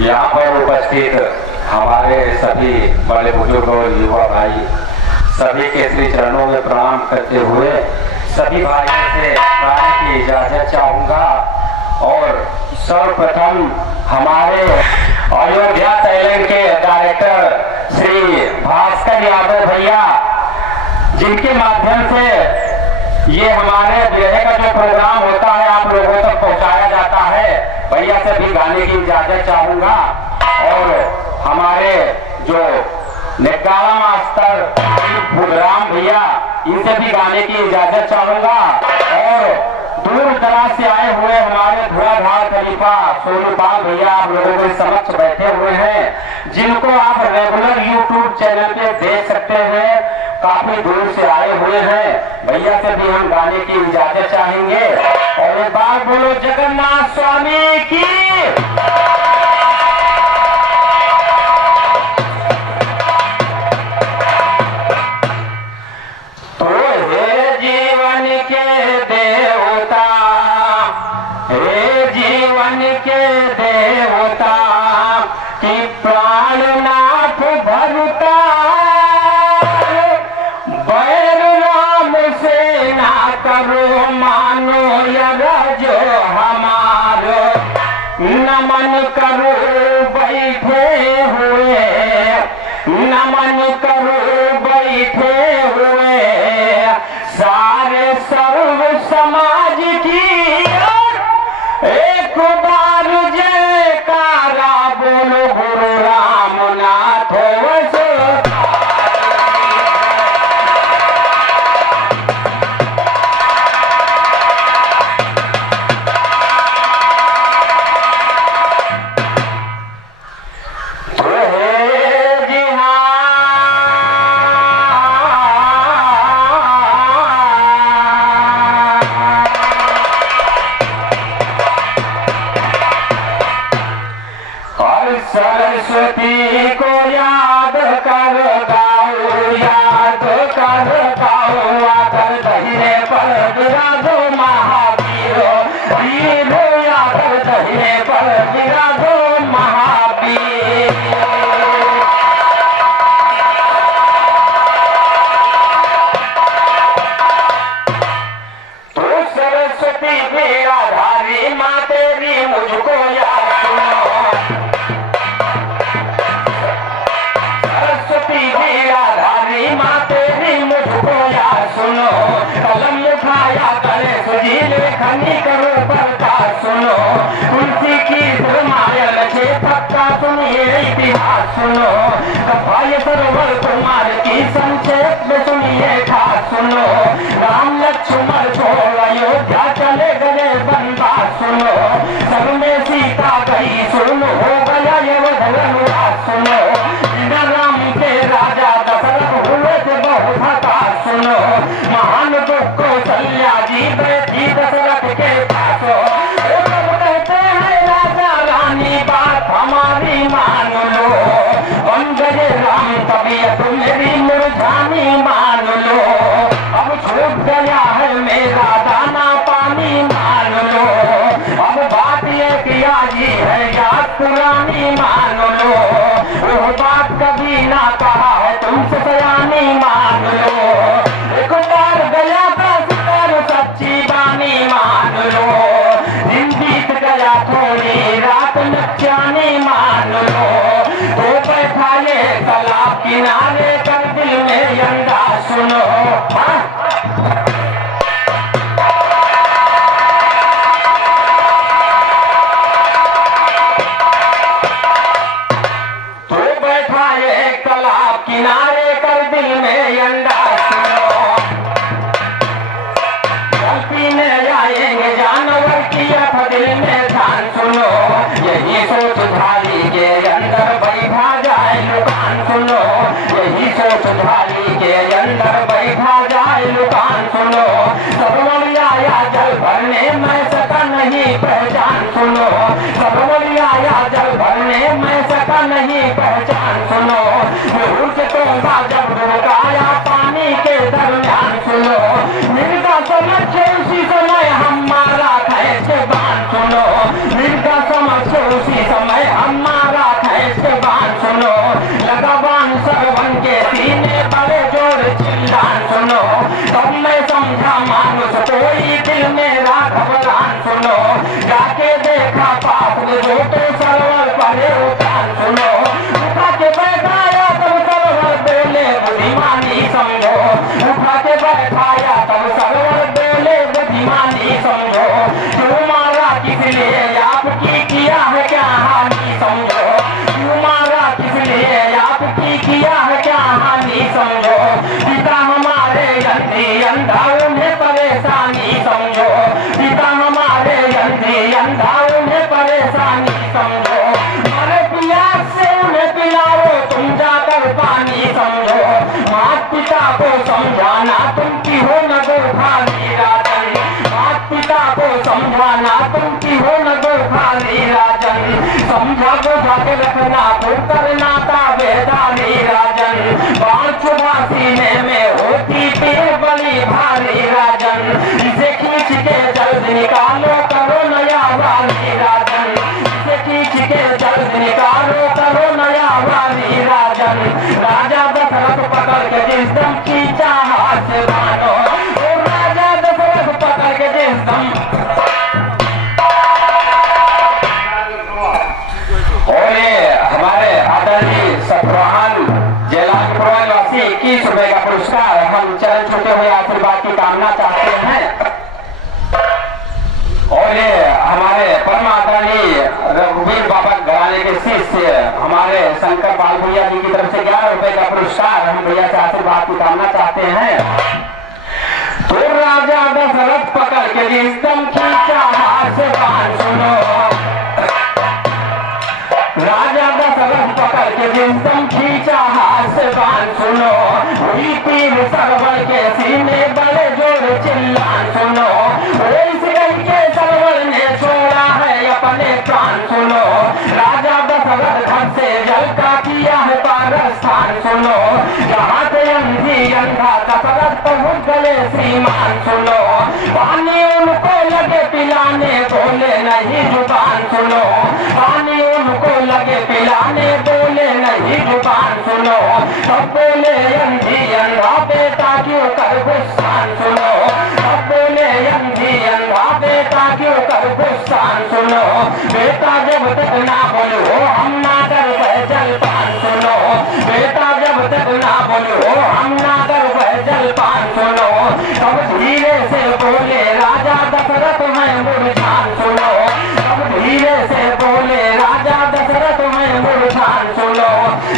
यहाँ पर उपस्थित हमारे सभी बड़े बुजुर्ग और युवा भाई सभी के श्री चरणों में प्रणाम करते हुए सभी भाइयों से गाने की इजाजत चाहूंगा। और सर्वप्रथम हमारे अयोध्या टैलेंट के डायरेक्टर श्री भास्कर यादव भैया, जिनके माध्यम से ये हमारे ब्याह का जो प्रोग्राम होता है आप लोगों तक पहुंचाया जाता है, भैया से भी गाने की इजाजत चाहूंगा। और हमारे जो नेकाला मास्टर बुधराम भैया, इनसे भी गाने की इजाजत चाहूंगा। और दूर दराज से आए हुए हमारे धुआधार खलीफा सोनू पाल भैया आप लोगों के समक्ष बैठे हुए हैं, जिनको आप रेगुलर यूट्यूब चैनल पे देख सकते हैं, काफी दूर से आए हुए हैं। भैया से भी हम गाने की इजाजत चाहेंगे। और एक बार बोलो जगन्नाथ स्वामी की। तो हे जीवन के देवता, हे जीवन के देवता कि प्राणनाथ भरता बैर राम से ना करो मानो जो हमारो नमन करो बैठे हुए, नमन करो बैठे हुए सारे सर्व समाज की। एक बार जयकारा बोलो गुरु रामनाथ वसो। सरस्वती को याद कर गाओ, याद कर गाओ, आकर दहिने पर विराजो महावीरो, वीरो आकर दहिने पर विराजो महावीर। तो सरस्वती वीराधारी माँ तेरी मुझको याद सुनो, वीराधारी माँ तेरी मुझको याद सुनो। कलम उठाया करे सुजी लेखनी करो बरता सुनो, तुलसी की रामायण से पक्का सुनिए इतिहास सुनो। कफाय सरोवर कुमार की संक्षेप में सुनिए खास सुनो। राम लक्ष्मण को अयोध्या चले गए वनवास सुनो, सब में सीता गई सुनो, हो गया ये वनवास सुनो। राम के राजा दशरथ हुए थे बहुत हताश सुनो, महान दुख कौशल्या जी बैठी दशरथ के पास। कहते हैं राजा रानी बात हमारी मान लो, बन गए राम तबीयत मेरी मुरझानी मान लो। अब छूट गया है मेरा दाना पानी मान लो, अब बात ये किया जी है याद पुरानी मान लो। वो बात कभी ना कहा है तुमसे सयानी मान लो, एक बार गया बस कर सच्ची बानी मान लो। दिन बीत गया थोड़ी रात नचानी मान लो, तो बैठा ये तालाब किनारे कर दिल में अंदा सुनो। किनारे कर दिल में अंडा सुनो, जल पीने आएंगे जानवर की दिल में ध्यान सुनो। यही सोच थाली के अंदर बैठा जाए लुकान सुनो, यही सोच थाली के अंदर बैठा जाए लुकान सुनो। सब आया जल भरने मैं सका नहीं पहचान सुनो, सब आया जल भरने मैं सका नहीं पहचान सुनो। जब रुकाया पानी के दरमियान सुनो, मिलता समझ उसी समय हमारा कैसे बान सुनो, मिलता समझ उसी समय हमारा बुझा के रखना करना था वेदानी राजन, बाण चुभा सीने में होती पीर बड़ी भारी राजन, इसे खींच के जल्द निकालो करो नया वाली राजन, इसे खींच के जल्द निकालो करो नया वाली राजन। राजा दशरथ पकड़ के जिस दम खींचा हाथ से बानो, राजा दशरथ पकड़ के जिस दम हमारे आदरणीय सतवाहन जयलाल वासी 21 रुपए का पुरस्कार हम चरण छूटे हुए आशीर्वाद की कामना चाहते हैं। और ये हमारे परम आदरणीय रघुवीर बाबा घराने के शिष्य हमारे शंकर पाल भैया जी की तरफ से 11 रुपए का पुरस्कार हम भैया से आशीर्वाद की कामना चाहते हैं। तो राजा दशरथ पकड़ के एकदम खींचा हाथ से बाण सुनो, राजा दशरथ पकड़ के जिसम खींचा हाथ से बाण सुनो, हुई तीर सरवर के सीने बड़े जोर चिल्लान सुनो, इस गई के सरवर ने छोड़ा है अपने प्राण सुनो, राजा दशरथ घर से जल का किया है पारस्थान सुनो, जहाँ से अंधी अंधा दशरथ पहुँच गए श्रीमान सुनो, पानी उनको लगे पिलाने बोले नहीं जुबान सुनो, पानी उनको लगे पिलाने बोले नहीं जुबान सुनो, सब बोले अंधी अंधा बेटा क्यों कर गुस्सान सुनो, सब बोले अंधी अंधा बेटा क्यों कर गुस्सान सुनो, बेटा जब तक ना बोलो हम ना डर जलपान सुनो, बेटा जब तक ना बोलो हम ना डर जलपान सुनो, तब धीरे से बोले राजा दशरथ मैं मुरझान सुनो, तब धीरे से बोले राजा दशरथ मैं मुरझान सुनो,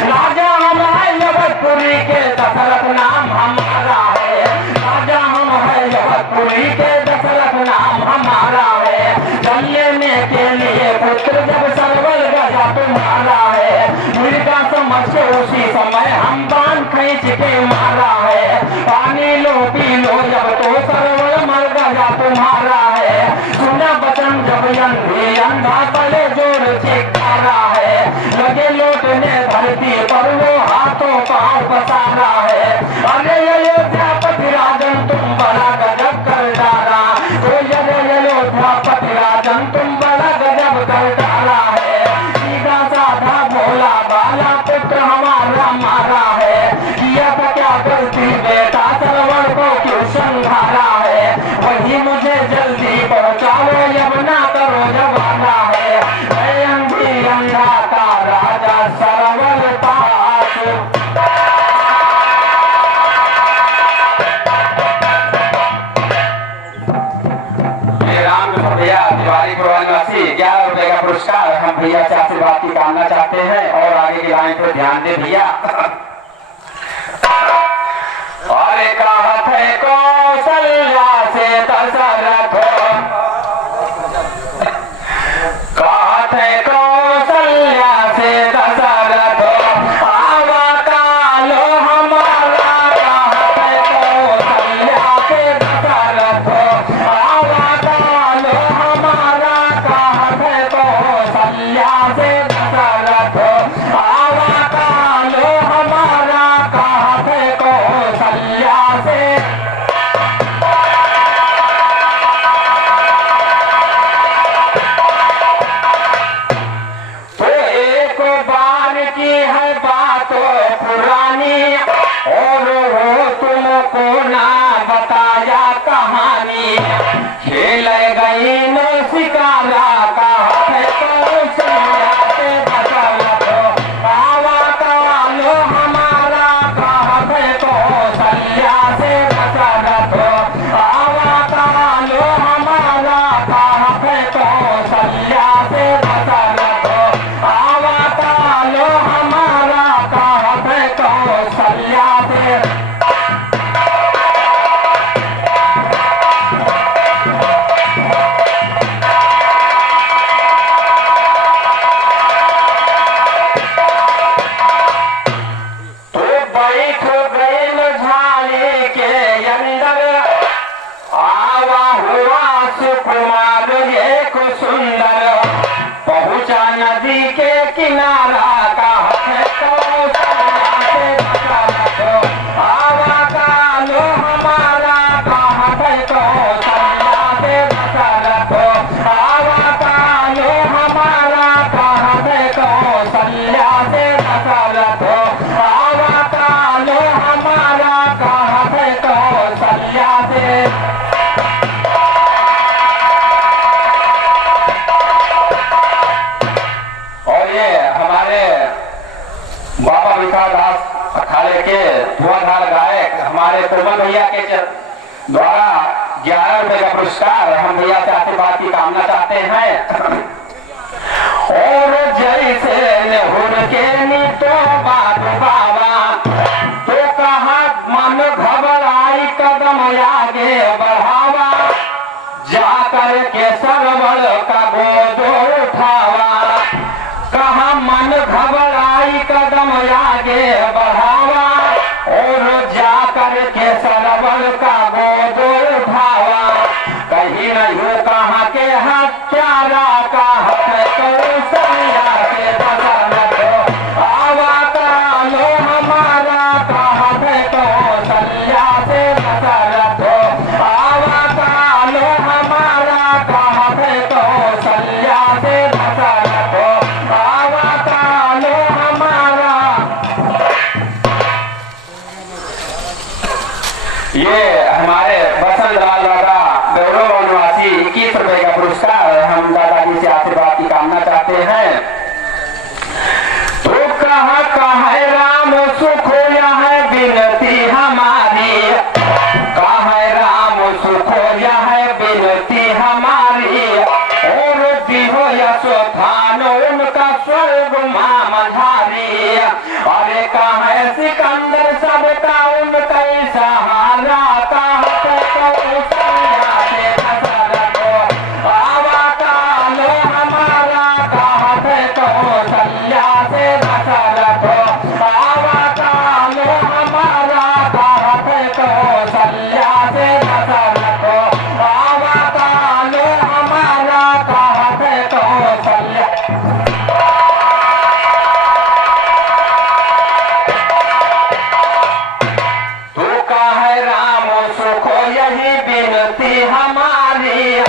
राजा हम है जगतपुरी के दशरथ नाम हमारा है, राजा हम है जगतपुरी के दशरथ नाम हमारा है, जल लेने के लिए पुत्र जब सरवल गया तुम्हारा है, मुर्गा समझ के उसी समय हम बाण खींच के मारा है, पानी लो पी लो जब तो सरवल मर गया तुम्हारा है, सुना बचन जब अंधी अंधा पले जोर चिकारा है, लगे लौटने धरती पर वो हाथों पांव पसारा है, अरे अयोध्यापति राजन तुम बड़ा गजब कर डाला, तो अयोध्यापति राजन तुम बड़ा गजब कर डाला है, सीधा साधा भोला बाला पुत्र हमारा मारा है, किया था क्या गलती बेटा सरवण को क्यों संघारा है, वही मुझे जल्दी पहुंचाओ यमुना करो जवाना है, मैं अंधी अंधा का राजा सरवण पास। रामकृष्ण भैया दिवाली निवासी 11 रुपए का पुरस्कार हम भैया से आशीर्वाद की कामना चाहते हैं। और आगे की लाइन पर ध्यान दे भैया। और एक हाथ है कौशल्या से दशरथ, कहत है कौशल्या से दशरथ, आवा कालो हमारा, कहत है कौशल्या से दशरथ, आवा कालो हमारा, कहत है कौशल्या से दशरथ, आवा कालो हमारा, कहत है कौशल्या से। तो एक बार की है बात पुरानी, और वो तुमको ना बताया कहानी, खेल गई न शिकारा, कहत है कौशल्या से दशरथ, आवा कालो हमारा, कहत है कौशल्या से दशरथ, आवा कालो हमारा, कहत है कौशल्या से दशरथ, आवा कालो हमारा, कहत है कौशल्या से। किनारा कहत है कौशल्या से दशरथ हो आवा कालो हमारा कहत है कौशल्या से दशरथ हो आवा कालो हमारा कहत है कौशल्या से दशरथ हो आवा कालो हमारा कहत है कौशल्या से। बाबा विकास दास अखाड़े के धुआंधार गायक हमारे कुर्बन भैया के द्वारा 11 रुपए का पुरस्कार हम भैया से आशीर्वाद की कामना चाहते हैं। और जैसे नेहुर के नी तो बाबा तो कहा मन घबराई कदम आगे बढ़ावा जाकर के सरवण का गोद उठावा कहा मन घबराई कदम आगे बढ़ावा और जाकर के सरवण का गोद उठावा कहीं नहीं कहा के हत्यारा का हक कौशल्या से दशरथ हो आवा कालो हमारा कहत है कौशल्या से दशरथ हो आवा कालो हमारा कहत है कौशल्या से दशरथ हो आवा कालो हमारा। ये हमारे बसंत लाल दादा गौरव वनवासी 21 रुपए का पुरस्कार हम दादाजी से आशीर्वाद की कामना चाहते हैं। तो कहा राम सुख यह विनती हमारी कहा राम सुख यह विनती हमारी और दिहो यशोधान उनका स्वर्ग मामधारी अरे कहा सिकंदर सबका उनका सहारा कहत कौशल्या से दशरथ हो आवा कालो हमारा कहत कौशल्या से दशरथ हो आवा कालो हमारा कहत कौशल्या से दशरथ हो आवा कालो हमारा कहत कौशल्या। तू कहे राम सुख यही विनती हमारी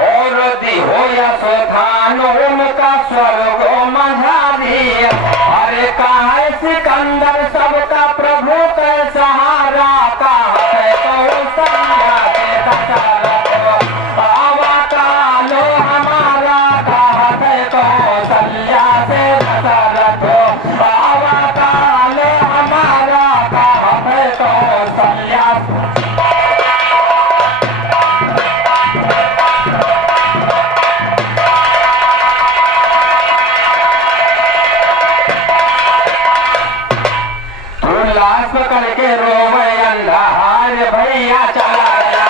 और दिहो यशोधान उनका स्वर्ग मझारी अरे कहे सिकंदर सबका प्रभु के सहारा कहत कौशल्या से दशरथ हो आवा कालो हमारा कहत कौशल्या से दशरथ हो आवा कालो हमारा कहत कौशल्या। तू लाश पकड़ के रोवे अंधा हार भैया चला गया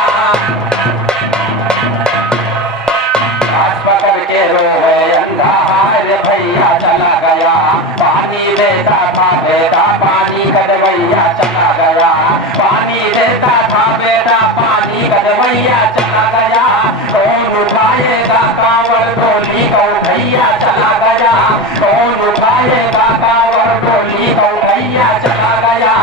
लाश पकड़ के रोवे अंधा हार भैया चला गया पानी देता था बेटा पानी गदवैया चला गया पानी देता था बेटा पानी गदवैया चला गया कौन उठाएगा कांवर डोली को भैया चला गया कौन उठाएगा कांवर डोली को भैया चला गया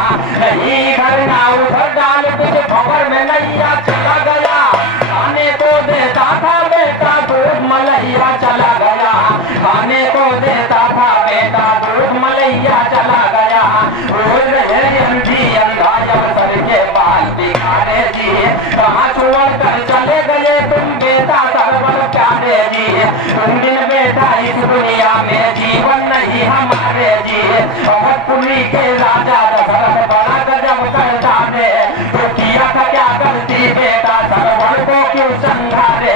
नहीं घर ना उधर डाल कुछ खबर में नैया चला गया खाने को देता था बेटा दूध मलैया चला गया खाने को देता था बेटा दूध मलैया चला गया रोज रहे अंधी अंधा जब सर के बाल बिखारे जी कहाँ छोड़ कर चले गए तुम बेटा सरवर प्यारे जी तुम दिन बेटा इस दुनिया में जीवन नहीं हमारे जी अवधपुरी के राजा दशरथ बड़ा गजब करता ने तो किया था क्या गलती बेटा सरवर को क्यों संघारे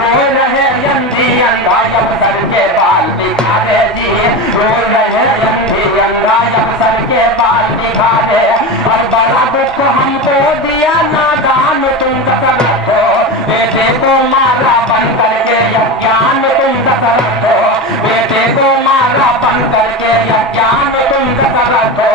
रोज रहे अंधी अंधा जब सर के बाल बिखारे जी रोज रहे अंधी अंधा जब सर के बाल बिखारे और बड़ा दुख हमको दिया नादान तुम दशरथ हो बेटे को मारा बन करके यज्ञान तुम दशरथ हो बेटे को मारा बन करके यज्ञान तुम दशरथ हो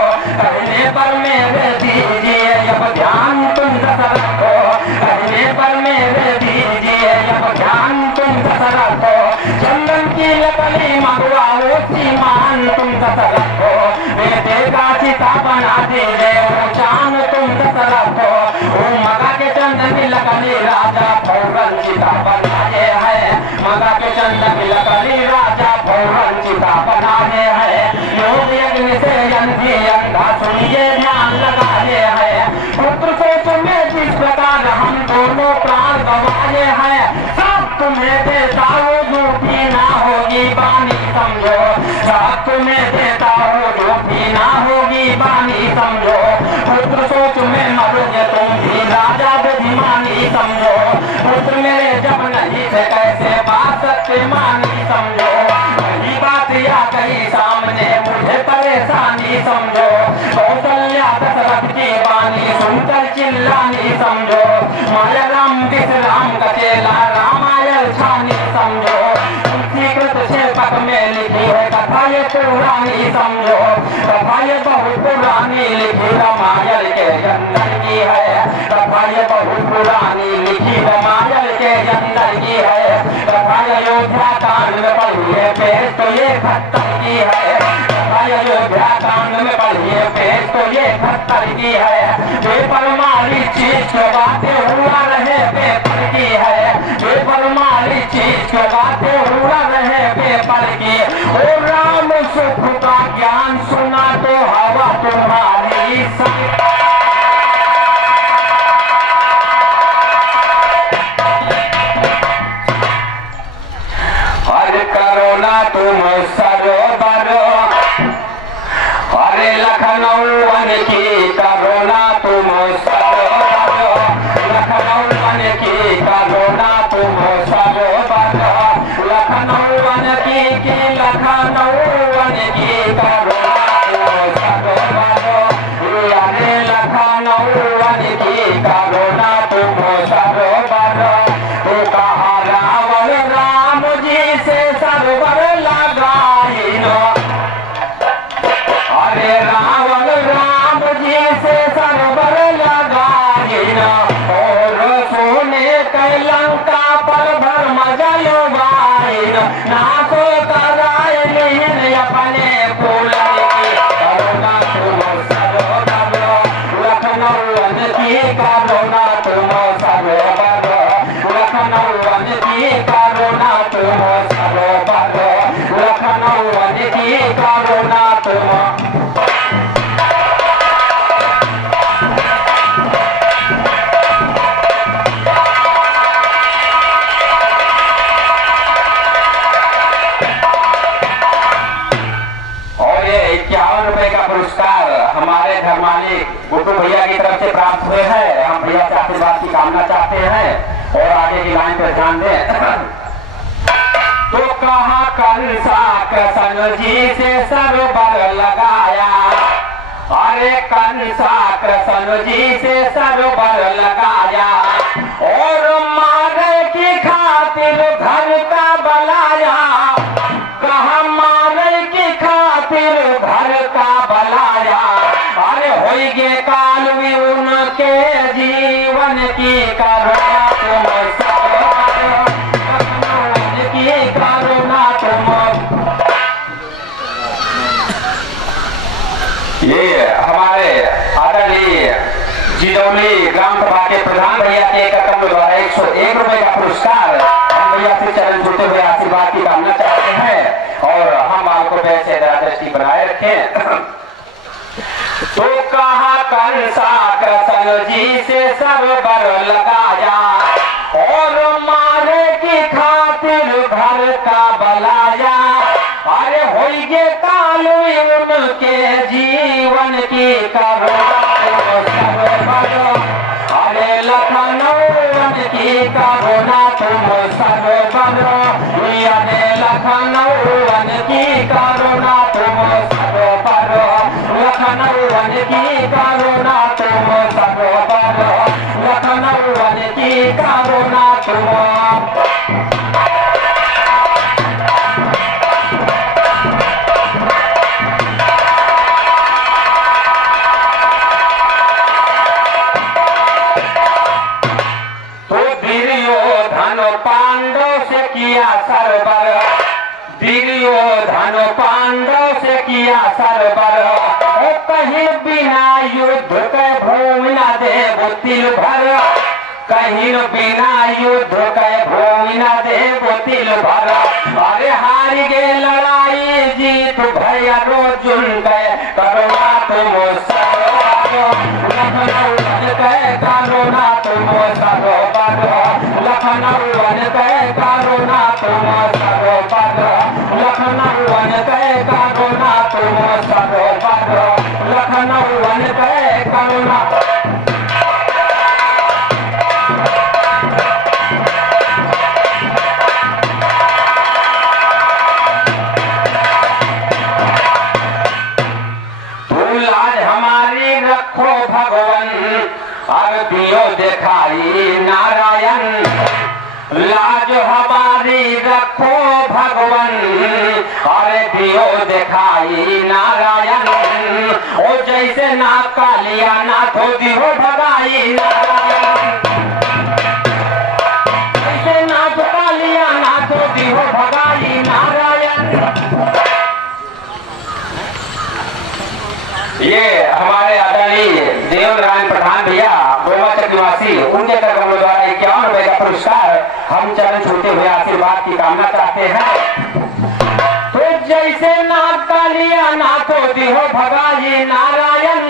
दशरथ हो, बेटेगा चिता बना दिए वो चांद तुम दशरथ हो। वो मगा के चंदन की लकड़ी राजा फौरन चिता बनाए है, मगा के चंदन की लकड़ी राजा फौरन चिता बनाए है। योग यज्ञ से यज्ञ अंधा सुनिए ध्यान लगाए है, पुत्र से तुम्हें जिस प्रकार हम दोनों प्राण गंवाए हैं, सब तुम्हें देता हो झूठी ना होगी बानी समझो, सब तुम्हें देता हो झूठी ना होगी बानी समझो। पुत्र सोच में मरोगे तुम भी राजा बुद्धिमानी समझो, पुत्र मेरे जब नहीं थे कैसे बात सत्य मानी समझो। वही बात या कहीं सामने मुझे परेशानी समझो, कौशल्या दशरथ की वाणी सुनकर चिल्लानी समझो। माया राम विश्राम का चेला रामायण छानी समझो, कृत शेपक में लिखी है कथा ये पुरानी समझो, कथा ये बहुत पुरानी लिखी रामायण के अंदर की है, कथा ये बहुत पुरानी लिखी रामायण के अंदर की है। कथा अयोध्या कांड में पढ़िए पेश तो ये खत्तर की है, कथा अयोध्या कांड में पढ़िए पेश तो ये खत्तर की है। पेपर मारी चीज बातें हुआ रहे पेपर की है, पेपर मारी चीज बातें हुआ रहे पेपर की। ओ राम सुख का ज्ञान सुना तो हवा तुम्हारी संग। हर करो ना तुम सरोवर, अरे लखनऊ वन की करो ना तुम सरोवर, लखनऊ वन की करो ना तुम सरोवर, लखनऊ वन की लखनऊ वन की करो ना तुम सरोवर, अरे लखनऊ वन की करो ना तुम सरोवर। तो कहा रावण राम जी से सरोवर लगाई नो, अरे रावण राम जी से सरोवर लगाई न, और सोने के लंका पर भर मजलो बाई न, नासो कराय लीन अपने फूल की करुणा तुम सरोवर, लखनऊ वन की करुणा तुम सरोवर, लखनऊ वन की करुणा तुम सरोवर, लखनऊ वन की करुणा तुम। पुरस्कार हमारे घर मालिक गुड्डू भैया की तरफ से प्राप्त हुए हैं। हम भैया से आशीर्वाद की कामना चाहते हैं और आगे की लाइन पर ध्यान दें। तो कहा कंसा कृष्ण जी से सरोवर लगाया, अरे कंसा कृष्ण जी से सरोवर लगाया, और मारे की खातिर घर का बलाया, कहा मारे की खातिर घर का बलाया, अरे होई गे काल भी उनके जीवन की करुणा तुम सरोवर, की करुणा तुम। ये हमारे आदरणीय जिदौली ग्राम सभा के प्रधान भैया के कार्यक्रम द्वारा 101 रुपए का पुरस्कार हम भैया से चरण छूते हुए आशीर्वाद की कामना चाहते हैं और हम आपको वैसे दृष्टि बनाए रखें। तो कहा कंसा कृष्ण जी से सरोवर लगाया, और मारे की खातिर घर का बलाया, अरे होई गे काल उनके जीवन की करुणा तुम सरोवर, अरे लखनऊ वन की करुणा तुम सरोवर, अरे लखनऊ वन की करुणा तुम सरोवर, लखनऊ वन की करुणा तुम सरोवर, लखनऊ वन की करुणा तुम। दुर्योधन पांडव से किया या सरबर ओ कहीं बिना युद्ध के भूमि न देव तिल भर कहीं बिना युद्ध के भूमि न देव तिल भर अरे हार गे लड़ाई जीत भैया रोजुन गए करुणा तुम सरो लखनऊ बन गए करुणा तुम सरोवर लखनऊ बन गए करुणा तुम सरोवर लखनऊ बन गए करुणा तुम सरोवर लखनऊ बन गए करुणा रखो भगवान अरबियो दिखाई नारायण लाज हमारी रखो भगवान अरबियो दिखाई नारायण ओ जैसे ना कालिया ना धोती हो भगाई नारायण जैसे ना कालिया ना धोती हो भगाई नारायण। ये हमारे आदरणीय देवनारायण प्रधान भैया गोवाचक निवासी उनके कर्मों द्वारा 51 रुपए का पुरस्कार हम चरण छूते हुए आशीर्वाद की कामना चाहते हैं। तो जैसे नाथ कालिया नाथों हो भगाई नारायण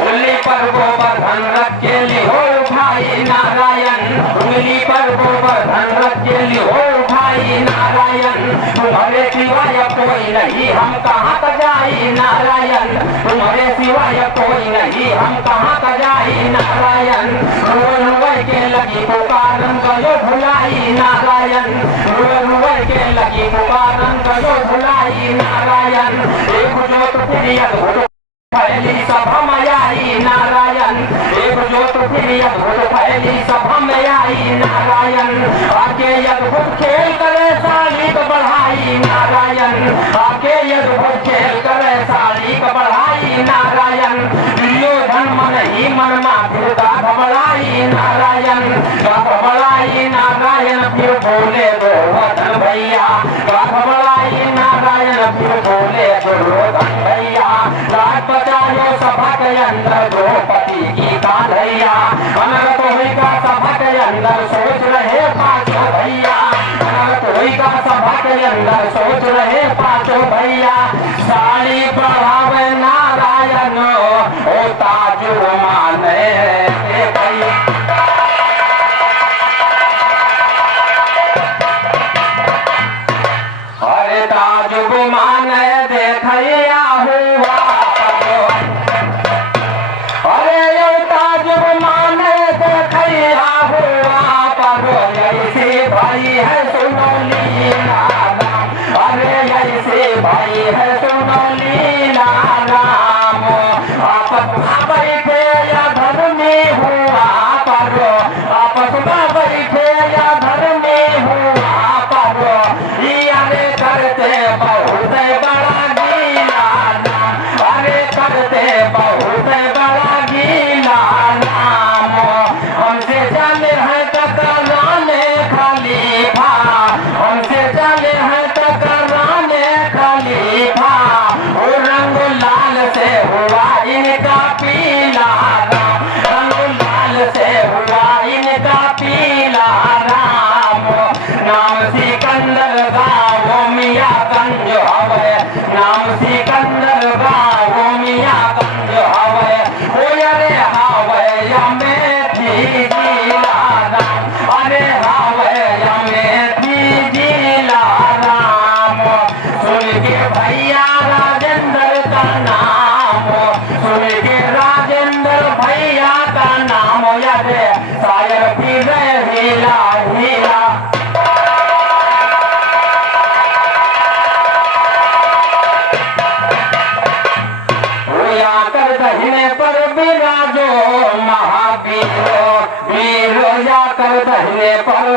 उंगली पर गोवर्धन रख के लिहो भाई नारायण उंगली पर गोवर्धन रख के लिहो भाई नारायण तुम्हारे सिवाय कोई नहीं हम कहाँ का जाई नारायण तुम्हारे सिवाय कोई नहीं हम कहाँ का जाई नारायण रोए के लगी पुकारन गयो भुलाई नारायण रोए के लगी पुकारन गयो भुलाई नारायण एक जोत फिर अद्भुत फैली सभा में आई नारायण एक जोत फिर अद्भुत फैली सभा में आई नारायण आके अद्भुत खेल करे साली को बढ़ाई नारायण आके अद्भुत खेल करे साली को बढ़ाई नारायण दुर्योधन मन ही मन माधुर का घबराई नारायण का घबराई नारायण फिर बोले दुर्योधन भैया का घबराई नारायण फिर बोले दुर्योधन भैया बचायो सभा के अंदर द्रौपदी की कान्हैया अनर्थ होगा सभा के अंदर सोच रहे पांचों भैया अनर्थ होगा सभा के अंदर सोच रहे पांचों भैया साड़ी बढ़ावे नारायण ओ ताजु माने अरे ताजु माने देखैया हुआ भाई है सुनो लीला राम अरे ऐसे भाई है सुनो लीला राम आपस में बैठे या घर में हुआ परो आपस में बैठे या घर में हुआ परो अरे करते बहुत बड़ा गीला राम अरे करते बहुत बड़ा गीला राम हमसे जाने है टकराने खलीफा हमसे चले हैं टकराने खलीफा वो रंग लाल से हुआ इनका पीला राम रंग लाल से हुआ इनका पीला राम नाम सिकंदर गाँव मिया गंज हवे नाम सिकंदर गाँव मिया गंज हवे हो अरे हवे या मेथी जिला राम अरे हवे या मेथी जिला राम सुन के भैया राजेंद्र का नाम सुन के राजेंद्र भैया का नाम याद शायर फिर हिला हिला कर दहिने पर विराजो महावीरो वीरो या कर दहिने पर